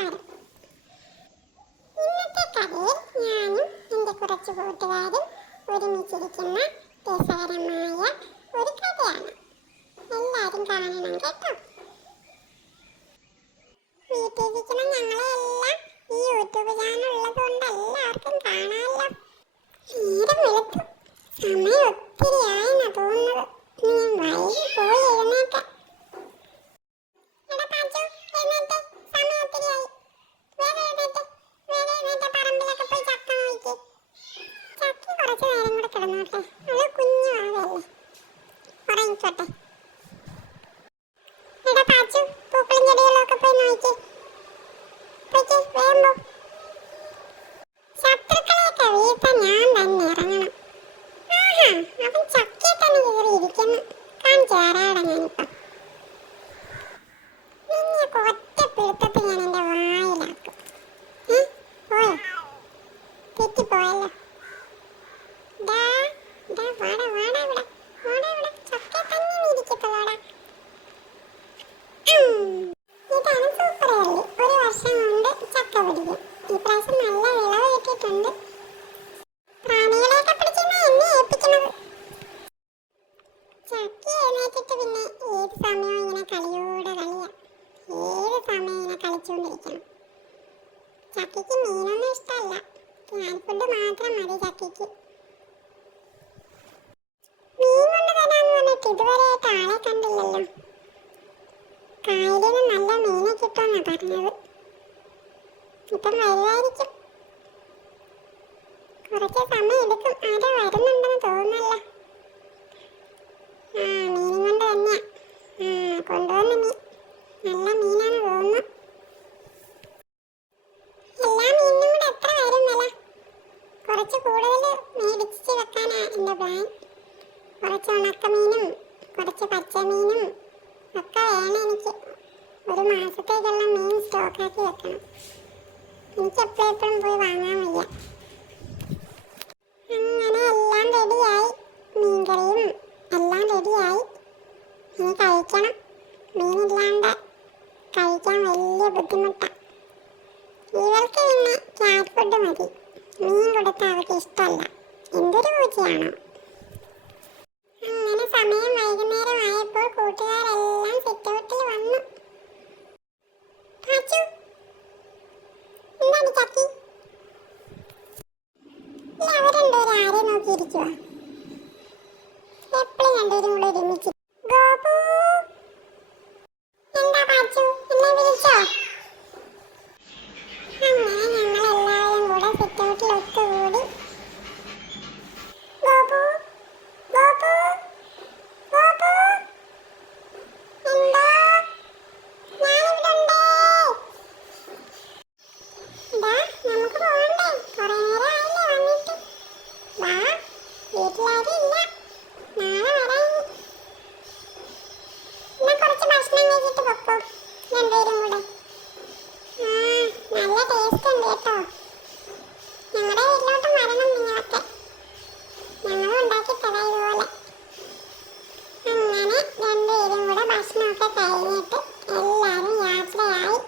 നമസ്കാരം ഇന്നത്തെ കഥയിൽ ഞാനും എന്റെ കുറച്ച് കൂട്ടുകാരും ഒരുമിച്ചിരിക്കുന്ന രസകരമായ ഒരു കഥയാണ്. എല്ലാവരും കാണണം കേട്ടോ. വീട്ടിലിരിക്കുന്ന ഞങ്ങളെല്ലാം ഈ യൂട്യൂബ് ചാനൽ ഉള്ളതുകൊണ്ട് എല്ലാവർക്കും കാണാമല്ലോ. നേരം വെളുത്തു. സമയം ഒത്തിരിയായെന്നാണ് തോന്നുന്നത്. ഞാൻ വൈകി പോയി എഴുന്നേക്കാം എടാ പാച്ചു, പോയി നോക്കി. ശത്രുക്കളെയൊക്കെ വീഴ്ത്താൻ ഞാൻ ചക്കിക്ക് മീനൊന്നും ഇഷ്ടമല്ല. ഫുഡ് മാത്രം മതി ചക്കിക്ക്. മീൻ കൊണ്ട് തരാന്ന് പറഞ്ഞിട്ട് ഇതുവരെയായിട്ട് ആളെ കണ്ടില്ലല്ലോ. കായലിന് നല്ല മീനെ കിട്ടുമെന്നാ പറഞ്ഞത്. ഇപ്പം വരുമായിരിക്കും കുറച്ച് സമയം എടുക്കും. ആരോ വരുന്നുണ്ടെന്ന് തോന്നുന്നല്ല. ആ വെക്കാനാ പ്ലാൻ കുറച്ച് ഉണക്കമീനും കുറച്ച് പച്ചമീനും ഒക്കെ വേണം എനിക്ക്. ഒരു മാസത്തേക്കുള്ള മീൻ സ്റ്റോക്കാക്കി വെക്കണം. എനിക്ക് എപ്പോഴും എപ്പോഴും പോയി വാങ്ങാൻ വയ്യ. അങ്ങനെ എല്ലാം റെഡിയായി. മീൻകറിയും എല്ലാം റെഡിയായി. ഇനി കഴിക്കണം. മീനില്ലാണ്ട് കഴിക്കാൻ വലിയ ബുദ്ധിമുട്ടാണ് ഇവൾക്ക് പിന്നെ ക്യാറ്റ് ഫുഡ് മതി. മീൻ കൊടുത്താൽ അവർക്ക് ഇഷ്ടമല്ല. എന്തൊരു പൂച്ചയാണോ അങ്ങനെ സമയം വൈകുന്നേരം പ്രശ്നമൊക്കെ കഴിഞ്ഞിട്ട് എല്ലാവരും യാത്രയായി.